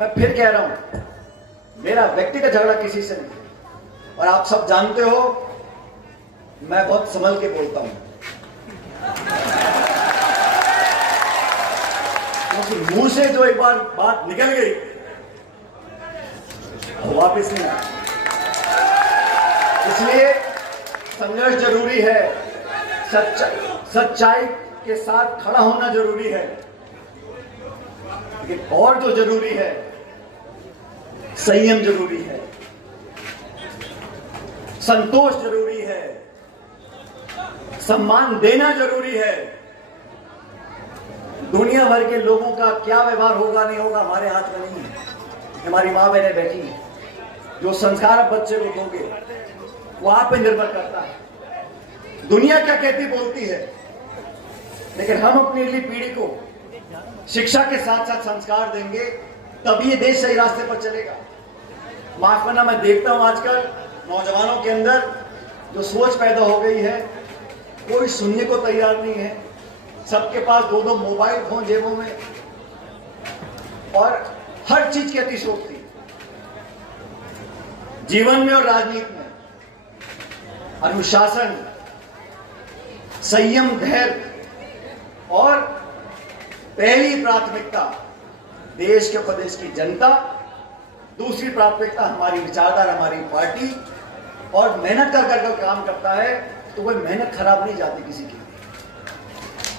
मैं फिर कह रहा हूं, मेरा व्यक्तिगत झगड़ा किसी से नहीं। और आप सब जानते हो मैं बहुत संभल के बोलता हूं, क्योंकि मुंह से जो एक बार बात निकल गई वो वापस नहीं आती। इसलिए संघर्ष जरूरी है, सच्चाई के साथ खड़ा होना जरूरी है, लेकिन और जो जरूरी है संयम जरूरी है, संतोष जरूरी है, सम्मान देना जरूरी है। दुनिया भर के लोगों का क्या व्यवहार होगा नहीं होगा हमारे हाथ में नहीं है। हमारी माँ बहनें बैठी हैं, जो संस्कार आप बच्चे को दोगे वो आप पे निर्भर करता है। दुनिया क्या कहती बोलती है, लेकिन हम अपनी अगली पीढ़ी को शिक्षा के साथ साथ संस्कार देंगे, तभी ये देश सही रास्ते पर चलेगा। माफ करना, मैं देखता हूं आजकल नौजवानों के अंदर जो सोच पैदा हो गई है, कोई सुनने को तैयार नहीं है। सबके पास दो दो मोबाइल फोन जेबों में और हर चीज की अतिशयोक्ति जीवन में और राजनीति में। अनुशासन, संयम, धैर्य और पहली प्राथमिकता देश के प्रदेश की जनता, दूसरी प्राथमिकता हमारी विचारधारा, हमारी पार्टी। और मेहनत कर कर काम करता है तो वह मेहनत खराब नहीं जाती किसी की।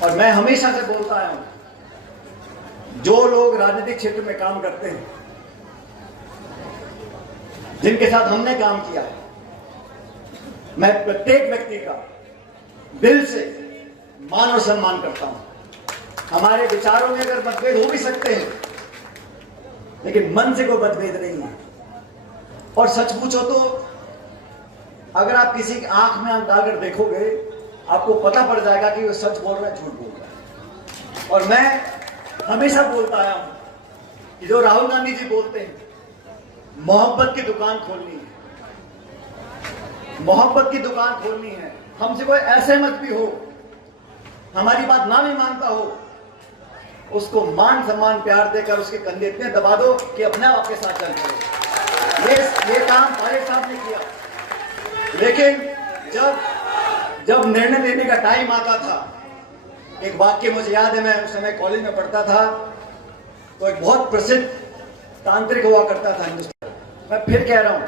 और मैं हमेशा से बोलता आया हूं, जो लोग राजनीतिक क्षेत्र में काम करते हैं, जिनके साथ हमने काम किया है, मैं प्रत्येक व्यक्ति का दिल से मान और सम्मान करता हूं। हमारे विचारों में अगर मतभेद हो भी सकते हैं, लेकिन मन से कोई मतभेद नहीं है। और सच पूछो तो अगर आप किसी की आंख में आंख डालकर देखोगे, आपको पता पड़ जाएगा कि वो सच बोल रहा है, झूठ बोल रहा है। और मैं हमेशा बोलता आया हूं कि जो राहुल गांधी जी बोलते हैं, मोहब्बत की दुकान खोलनी है, मोहब्बत की दुकान खोलनी है। हमसे कोई असहमत भी हो, हमारी बात ना भी मानता हो, उसको मान सम्मान प्यार देकर उसके कंधे इतने दबा दो कि अपने आप आपके साथ चल पड़े। ये काम तारिक साहब ने किया। लेकिन जब निर्णय लेने का टाइम आता था, एक वाक्य मुझे याद है, मैं उस समय कॉलेज में पढ़ता था, तो एक बहुत प्रसिद्ध तांत्रिक हुआ करता था हिंदुस्तान। मैं फिर कह रहा हूं,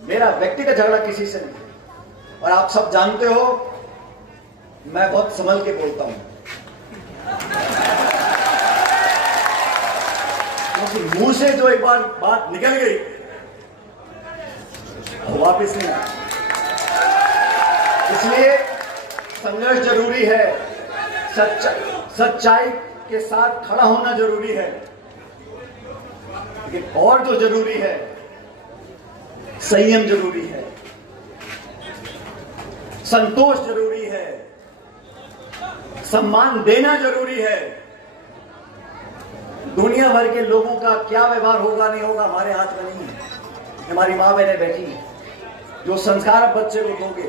मेरा व्यक्तिगत झगड़ा किसी से नहीं। और आप सब जानते हो मैं बहुत संभल के बोलता हूं, क्योंकि मुंह से जो एक बार बात निकल गई वो वापस नहीं आती। इसलिए संघर्ष जरूरी है, सच्चाई के साथ खड़ा होना जरूरी है, लेकिन और जो जरूरी है संयम जरूरी है, संतोष जरूरी है, सम्मान देना जरूरी है। दुनिया भर के लोगों का क्या व्यवहार होगा नहीं होगा हमारे हाथ में नहीं है। हमारी माँ बहनें बैठी हैं, जो संस्कार आप बच्चे को दोगे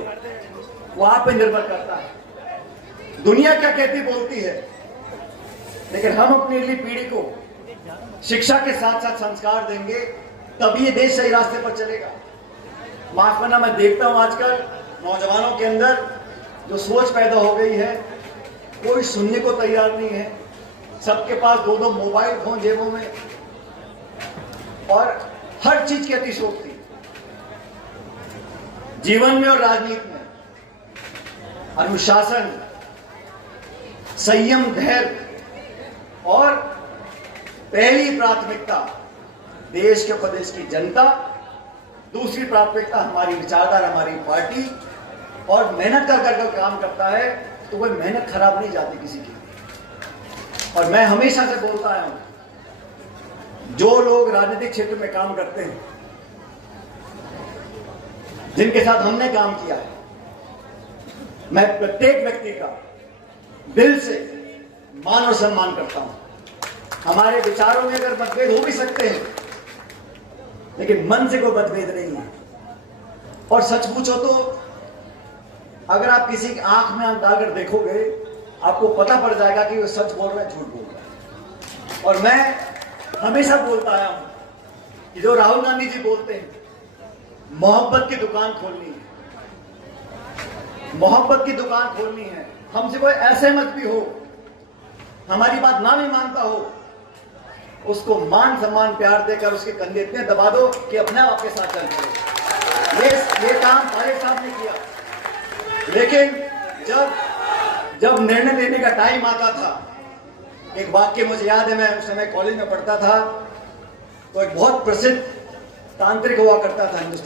वो आप पे निर्भर करता है। दुनिया क्या कहती बोलती है, लेकिन हम अपनी अगली पीढ़ी को शिक्षा के साथ साथ संस्कार देंगे, तभी ये देश सही रास्ते पर चलेगा। माफ करना, मैं देखता हूं आजकल नौजवानों के अंदर जो सोच पैदा हो गई है, कोई सुनने को तैयार नहीं है। सबके पास दो दो मोबाइल फोन जेबों में और हर चीज की अतिशयोक्ति जीवन में और राजनीति में। अनुशासन, संयम, धैर्य और पहली प्राथमिकता देश के प्रदेश की जनता, दूसरी प्राथमिकता हमारी विचारधारा, हमारी पार्टी। और मेहनत कर कर काम करता है तो वह मेहनत खराब नहीं जाती किसी की। और मैं हमेशा से बोलता आया हूं, जो लोग राजनीतिक क्षेत्र में काम करते हैं, जिनके साथ हमने काम किया है, मैं प्रत्येक व्यक्ति का दिल से मान और सम्मान करता हूं। हमारे विचारों में अगर मतभेद हो भी सकते हैं, लेकिन मन से कोई मतभेद नहीं है। और सच पूछो तो अगर आप किसी की आंख में आंख डालकर देखोगे, आपको पता पड़ जाएगा कि वो सच बोल रहा है, झूठ बोल रहा है। और मैं हमेशा बोलता आया हूं कि जो राहुल गांधी जी बोलते हैं, मोहब्बत की दुकान खोलनी है, मोहब्बत की दुकान खोलनी है। हमसे कोई ऐसे मत भी हो, हमारी बात ना भी मानता हो, उसको मान सम्मान प्यार देकर उसके कंधे इतने दबा दो कि अपने आप आपके साथ चल पड़े। ये काम तारिक साहब ने किया। लेकिन जब निर्णय लेने का टाइम आता था, एक वाक्य मुझे याद है, मैं उस समय कॉलेज में पढ़ता था, तो एक बहुत प्रसिद्ध तांत्रिक हुआ करता था हिंदुस्तान